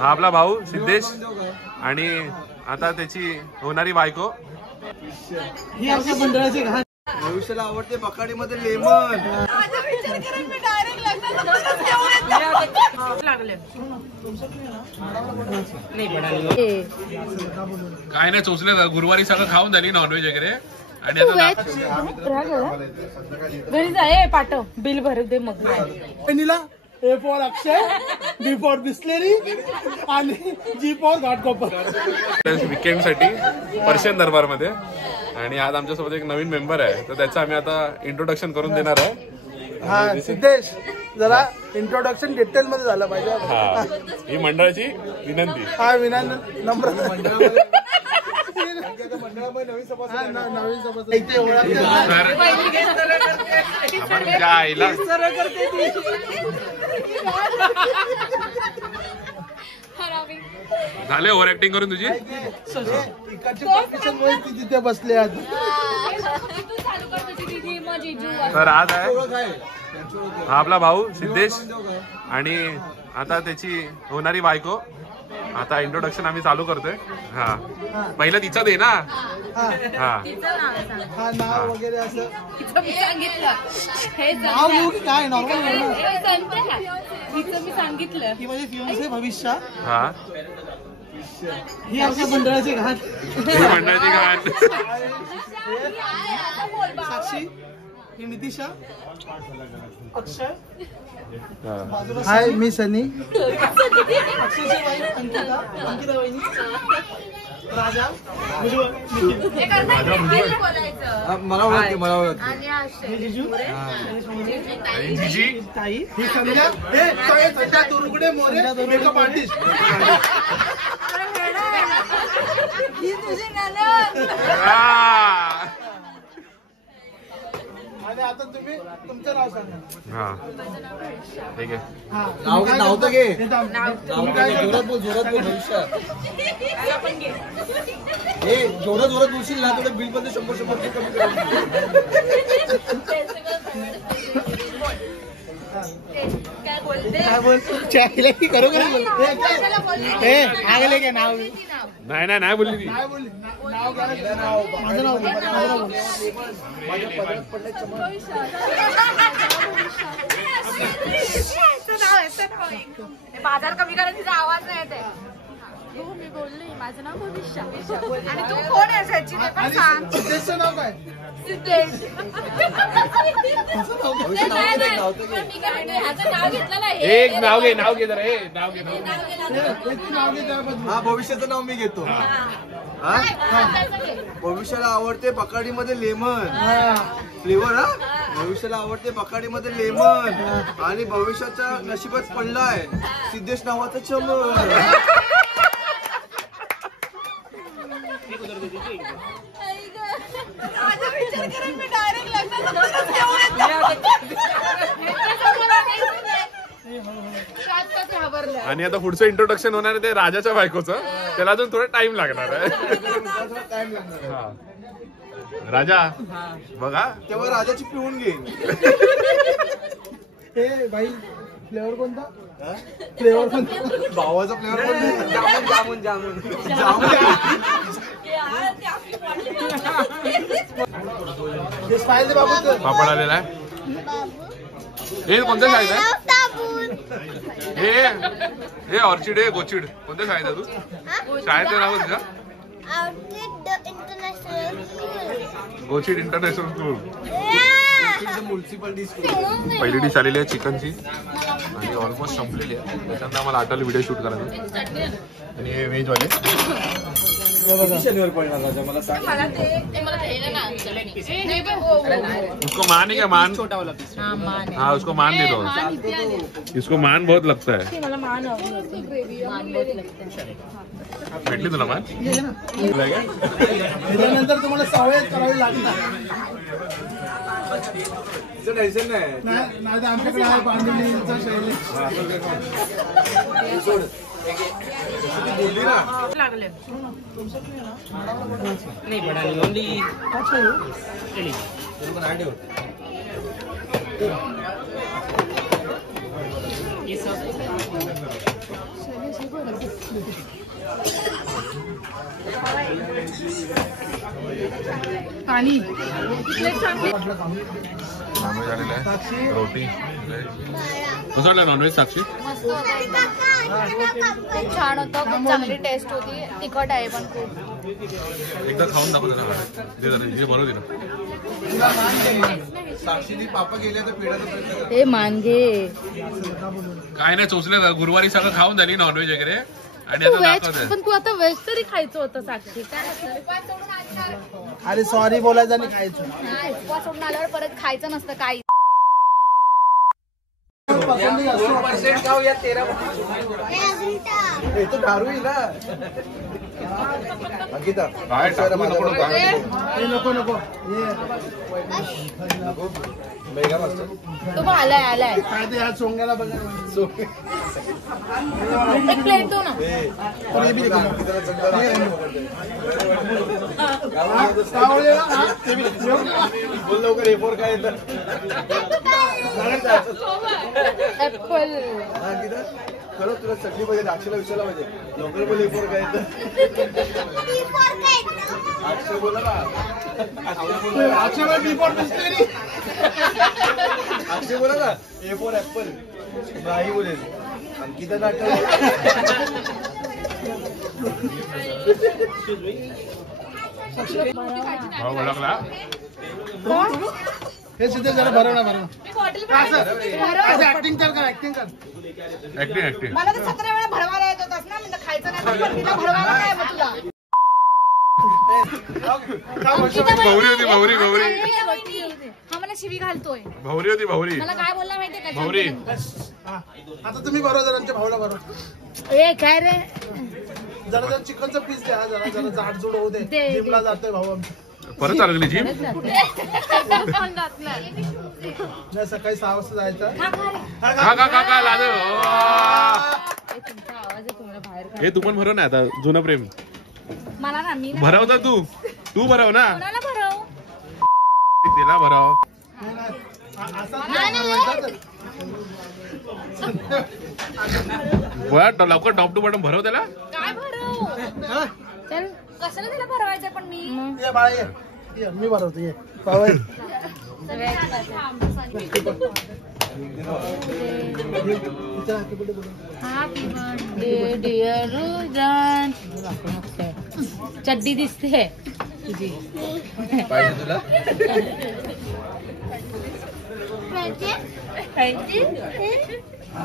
हा आपला भाऊ सिद्धेश आणि आता त्याची होणारी बायको। ही आपल्या मंडळाची घाण भविष्याला आवडते बकाडीमध्ये लेमन। काय नाही चोचले गुरुवारी सगळं खाऊन झाली नॉनव्हेज वगैरे आणि घरी जाय पाठव बिल भरू दे मग। A for Akshay, B for Bisleri आणि जी फॉर घाटकोपर। वीकेंड साठी पर्शियन दरबार मध्ये आणि आज आमच्यासोबत एक नवीन मेंबर आहे तर त्याचं आम्ही आता इंट्रोडक्शन करून देणार आहे। हा सिद्धेश जरा इंट्रोडक्शन डिटेल मध्ये झालं पाहिजे। हा ही मंडळाची विनंती। हा विनंती नम्र मंडळामध्ये नवीन सभासद इथे आईला झाले ओव्हर ऍक्टिंग करून तुझी तिथे बसले आज। तर आज आहे हा आपला भाऊ सिद्धेश आणि आता त्याची होणारी बायको। आता इंट्रोडक्शन आम्ही चालू करतोय। हा पहिलं तिचं दे ना। हा नाव वगैरे असं नाव काय नॉर्मल मी सांगितलं की माझे फियांसे भविष्य। हा ही आपल्या मंडळाची घाण मंडळाची घाण। साक्षी ही नितिशा, अक्षय, हाय मी सनी, अक्षयची वाईफ अंकिता, अंकिता वहिनी, राजा मला ओळखते जिजू जीजी ताई ही संध्या संध्या तुरुगडे मोरे मेकअप आर्टिस्ट। आणि आता तुम्ही तुमचं नाव सांगा। हा ठीक आहे नाव तर घे। जोरात बोल भविष्य हे जेवढं जोरात बोलशील ना तेवढं बिल मध्ये 100 कमी काय बोलतो चायला की करू आगले के नाव नाही बोलली ती काय बोलली नाव माझं नाव बाजार कमी करा तिचा आवाज नाही येत आहे। हो मी बोलली माझं नाव भविष्य आणि तू कोण आहेस याची ते पण सांग। सिद्धेशचं नाव काय? सिद्धेश एक नाव घे जरा हे नाव घे हा भविष्याचं नाव मी घेतो। भविष्याला आवडते बकाडीमध्ये लेमन फ्लेवर। हा भविष्याला आवडते बकाडीमध्ये लेमन आणि भविष्याच्या नशिबात पडलाय सिद्धेश नावाचा चमन। आणि आता पुढचं इंट्रोडक्शन होणार आहे ते राजाच्या बायकोचं। त्याला अजून थोडा टाइम लागणार आहे। राजा बघा तेव्हा राजाची पिऊन घे। हे भाई फ्लेवर कोणता? फ्लेवर कोणता? भावाचा फ्लेवर कोणता? जामून पापड आलेला आहे। हे कोणत्या शाळेत आहे? हे ऑर्चिड आहे गोचिड कोणत्या शाळेत आहे तू? शाळेचं नाव का? गोचिड इंटरनॅशनल स्कूल। Municipality school. पहिली डिश आलेली आहे चिकनची आणि ऑलमोस्ट संपलेली आहे। त्याच्यानंतर आम्हाला आठवलं व्हिडिओ शूट करायचं आणि हे व्हेज वाले शनिवार पडणार राजा मला सांग। उसको मान है क्या? मान छोटा वाला पीस। हाँ उसको मान दे दो। इसको मान बहुत लगता है। भेटली तुला मान? त्याच्यानंतर तुम्हाला सवय करावी लागणार नाही आमच्याकडे आहे बांधणीचा शैली। लागले नहीं पड़ा ओनली ये सब पाणी नॉनव्हेज आलेलं आहे, रोटी. कसं वाटलं नॉनव्हेज साक्षी? मस्त होतं, खूप छान होतं, खूप चांगली टेस्ट होती. तिखट आहे पण खूप. एकदा खाऊन दाखव जरा. दे जरा, हे बरोबर दिलं. साक्षीने पापा गेल्या तर पेढाचा प्रयत्न कर. हे मानगे काय नाही चोचले, गुरुवारी सगळं खाऊन झाली नॉनव्हेज वगैरे आणि तू आता व्हेज, दाखवत पण तू आता व्हेज तरी खायचं होतं साक्षी. काय अरे सॉरी बोलायचं आणि खायचं. उपवास सोडून आल्यावर परत खायचं नसतं काही. हे तर दारू आहे ना. अंकिता काय टाकू नको नको. हे नको नको मेगा मास्टर तो पण आलाय काय ते आज सोंग्याला बघा. एक प्लेट दो ना. अंकिताला चंद्र बोल लवकर A4 काय येतं. ऍपल अंकिता खरं तुला चटणी पाहिजे, अक्षयला विचारला पाहिजे लवकर बोल A4 काय येतं. अक्षय बोला ना. अक्षय बोला ना A4 ऍपल. नाही बोलेल अंकिता नाटक. भाऊ भडकला. हे सिद्धेश जरा भरव ना. असं ऍक्टिंग कर ऍक्टिंग कर. ऍक्टिंग मला तर 17 वेळा भरवायला येत होतास ना. म्हणजे खायचं नाही पण तिला भरवायला काय मग तुला. भवरी होती, भवरी भवरी हा मला शिवी घालतोय. भवरी होती, भवरी मला काय बोलला माहितीये का? भवरी. आता तुम्ही बरोबर जरांच्या भाऊला बरोबर ए काय रे. जरा जरा चिकनचं पीस द्या. जरा जरा जाडजूड होऊ दे. जिमला जातोय भाऊ आमचा. परत लागली जीम. नाही सकाळी 6 वाजता जायचं. का लादे. तुमचा आवाज आहे, तुम्हाला बाहेर हे तू पण भरव ना आता जुनं प्रेम. मला ना मी नाही. भरवता तू भरव ना. कोणाला भरव. तिला भरव. लवकर टॉप टू बॉटम भरव त्याला. काय भरव. चल कशाला त्याला भरवायचं पण मी. ये बाळा ये मी भरवतो ये पावय. Happy birthday dear Rudran. चड्डी दिसते तुझी. पाहिजे तुला.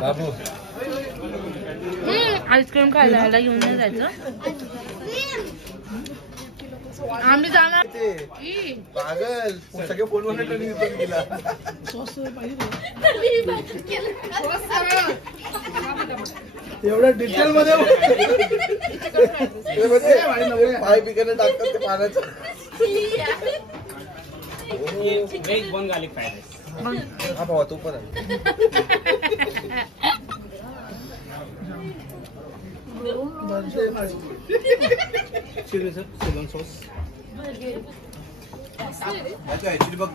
बाबू आईस्क्रीम खायला घेऊन नाही जायचं. आम्ही जाणार. पागल सगळे फोनवर ट्रेनिंग दिला. एवढं डिटेल मध्ये पाय पिकाने टाकतात ते पाण्याचं. हा भावा तू पण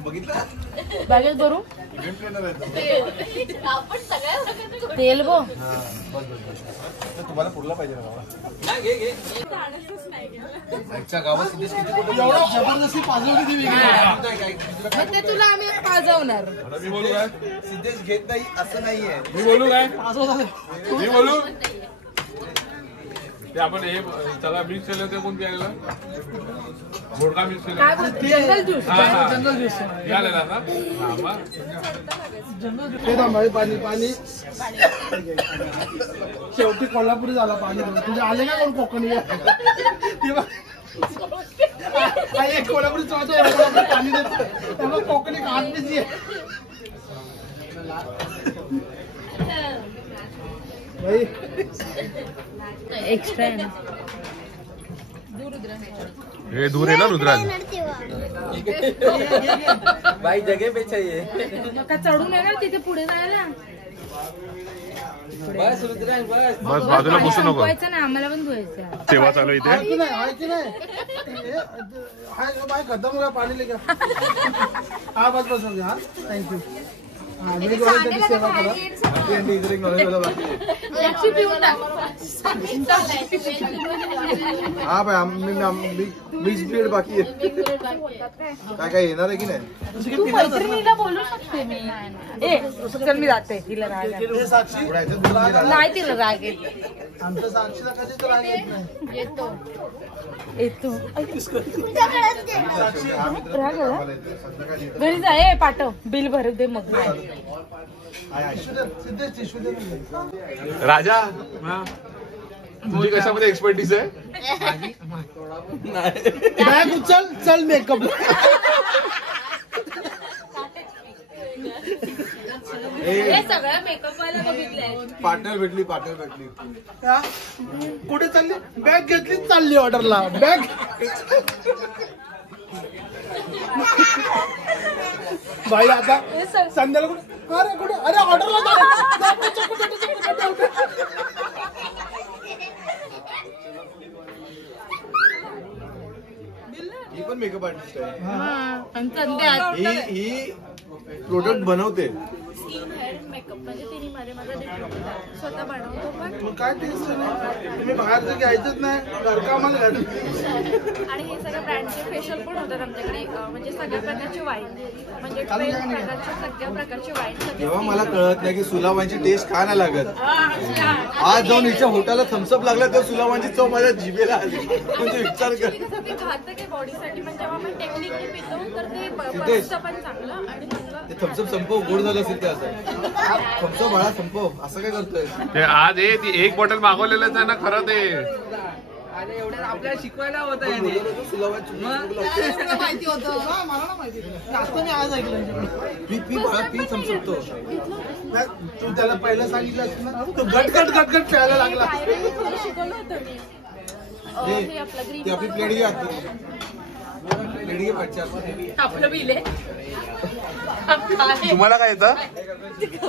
बघितलं. बॅगेत भरू तेल गो. तुम्हाला पुरला पाहिजे ना बाबा. गावात सिद्धेश किती कुठे एवढं जबरदस्ती पाजवली ती वेगळी. ते तुला आम्ही पाजवणार. मी बोलू काय? सिद्धेश घेत नाही असं नाहीये. मी बोलू काय? पाजवलं. मी बोलू. ते आपण हे सगळं मिक्स केलं ते कोण प्यायला घोडका मिक्स केला. जंगल ज्यूस. जंगल ज्यूस आलेला ना. हा मग ते थांबावे पाणी पाणी. शेवटी कोल्हापुरी झाला पाणी. तुझे आले ना कोण कोकणी. एक कोल्हापुरी कोल्हापुरी पाणी देतो त्यामुळे कोकणी खात नाही. भाई एक्स्ट्रा आहे ना. हे दूर आहे ना रुद्राज. बाई जगे पे चाहिए. का चढून येणार तिथे पुढे जायला. बस रुद्रांश बस. बस बाजूला बसू नको. धुवायचं ना आम्हाला पण धुवायचं. सेवा चालू इथे. आहे की नाही आहे की नाही. बाय खतम का पाणी लेके. हा बस बस हा थँक्यू. हा मी सेवा करा. इधर एक नॉलेज वाला बाकी है. लक्ष्मी पिऊन टाक. हा भाई मिक्स ब्रीड बाकी आहे. काय येणार आहे की नाही? तू मैत्रिणीला बोलू शकते मी. ए चल मी जाते. तिला राग हे साक्षी नाही, तिला राग येत. आमच्या साक्षीला कधीच राग येत नाही. येतो साक्षी राग आला? घरी जा. ए पाठव, बिल भरू दे मग. सिद्धेश टिशू दे. राजा तुझी कशामध्ये एक्सपर्टीज आहे? बॅग उचल, चल मेकअप. हे सगळं मेकअप वाला बघितलंय. पार्टनर भेटली. हा? कुठे चालली? बॅग घेतली चालली ऑर्डरला. बॅग भाई आता संध्याला कुठे? अरे कुठे? अरे ऑर्डरला ही पण मेकअप आर्टिस्ट आहे. आणि संध्या ही प्रोडक्ट बनवते. स्किन हेअर मेकअप म्हणजे तिने माझा डिप्लोमा स्वतः बनवतो पण. मग काय टेस्ट नाही. तुम्ही बाहेरचं घ्यायचंच नाही. घरकामाला घ्यायचं. आणि हे सगळ्या ब्रँडचे फेशियल पण होतात आमच्याकडे. म्हणजे सगळ्या प्रकारचे वाईन, म्हणजे 12 प्रकारचे सगळ्या प्रकारचे वाईन. तेव्हा मला कळत नाही की सुलावांची टेस्ट का नाही लागत. आज जाऊन हिच्या होटाला थम्सअप लागला तर सुलावांची चव माझ्या जिभेला आली. म्हणजे विचार कर. कसं ते घातक आहे बॉडीसाठी, पण जेव्हा आपण टेक्निकने पितो तर ते सिद्धेश. पचतं पण चांगलं आणि चांगलं. ते थम्सअप संपव. गोड झालं असेल ते असं. थम्सअप बाळा संपव. असं काय करतोय? ते आज ती एक बॉटल मागवलेलंच आहे ना खरं ते. आपल्याला शिकवायला होत सुलावांची माहिती होतं. हा, मला ना माहिती. जास्त मी आज ऐकलं. पी बाळा पी थम्सअप तो. नाही, तू त्याला पहिलं सांगितलं असतं ना, तो गटगट प्यायला लागला. शिकवलं होतं मी. हे आपलं ती ग्रीन आपली प्लेट घे आतमध्ये. प्लेट घे पाठच्या. आपलं बिल आहे. तुम्हाला काय येतं?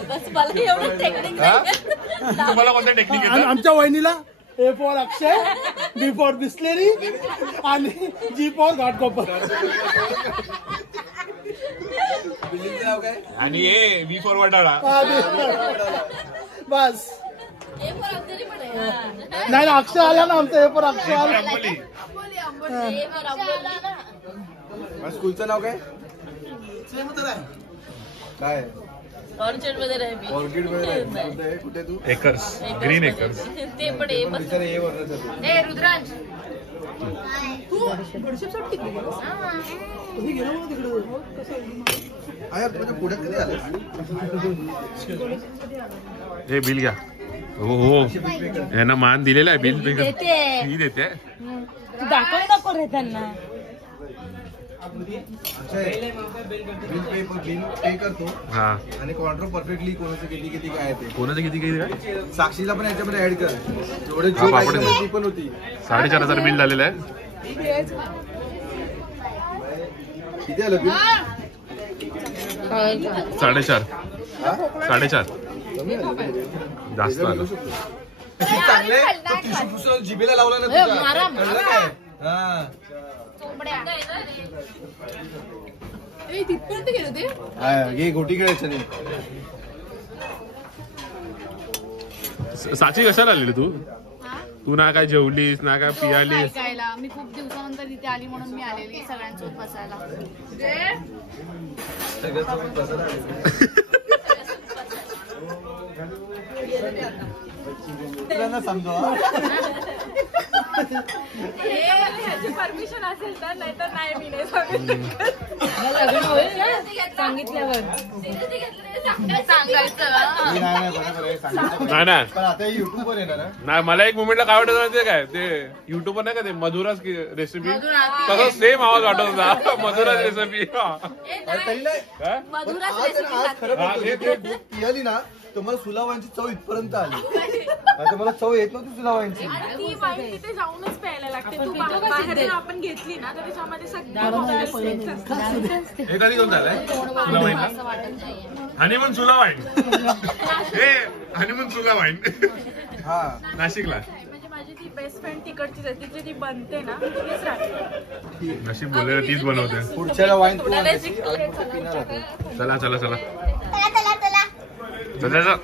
बस मला एवढं टेक्निक हा? नाही. तुम्हाला कोणतं टेक्निक आणि येतं? आमच्या वहिनीला A for Akshay, B for Bisleri आणि जी फॉर घाटकोपर. बिल्डिंगचं नाव काय? आणि हे बी फॉर वडाळा. बस. हे पण आमच्याकडे पण आहे. नाही ना, अक्षय आला ना आमचा. ए फॉर अक्षय आला. अंबोली. हे पण आमच्याकडे ना. माझ्या स्कूलचं नाव काय? काय? ऑर्चर्ड मध्ये राही मी. ऑर्किड मध्ये कुठे तू? Acres, green acres. ते पण आहे. पण बिचारे ए वर्णाचं. ए रुद्रांश आहे तुझ्या पुढे कधी आलं? हे बिल घ्या. हो हो, यांना मान दिलेला आहे बिल. देते. ही देते. तू दाखव नको रे त्यांना. अक्षय, बिल पे करतो हा, आणि कॉन्ट्रो परफेक्टली कोणाचं किती काय ते. कोणाचं किती काय? साक्षीला पण याच्यामध्ये ऍड कर. जेवढे हा, जो बापरे. ती पण होती. 4,500 बिल झालेलं आहे. किती आलं बिल? 4.5. हा? 4.5 कमी आलं. जास्त आलं. चांगले टिश्यू पुसून जिभेला लावला ना तुझ्या. कळलं काय? हा. तिथपर्यंत गेलं ते. हा, घे गोटी खेळायचं नाही. साची कशाला आलेली तू? तू ना काय जेवलीस ना काय पियालीस? ऐकायला मी खूप दिवसानंतर इथे आली म्हणून मी आलेली सगळ्यांसोबत बसायला. समजा परमिशन असेल तर, नाही तर नाही. मी नाही सांगितल्यावर सांगायचं. नाही नाही पण आता युट्यूबवर येणार ना. नाही, मला एक मुमेंटला काय वाटत माहितीये काय, ते युट्यूबवर नाही का ते मधुराज रेसिपी, तसं सेम आवाज वाटत होता. मधुराज रेसिपी. तरी नाही. काय? आज खरं हा, बोलतो, ते- ते दूध पियाली ना तर मला सुलावांची चव इथपर्यंत आली. आता मला चव येत नव्हती सुलावांची. ती वाईन तिथे जाऊनच प्यायला लागते. तू बाहेर आपण घेतली ना तर त्याच्यामध्ये सगळं हे कधी घेऊन झालंय तुला वाईन? असं वाटत नाहीये. हनीमून सुला वाईन. हे हनीमून सुला वाईन. हा. नाशिकला. म्हणजे माझी ती बेस्ट फ्रेंड तिकडचीच आहे. तिथे ती बनते ना तीच राहते. नशीब बोलायला तीच बनवते. पुढच्याला वाईन तू थोडा आणते. शिकले. चला चला चला चला.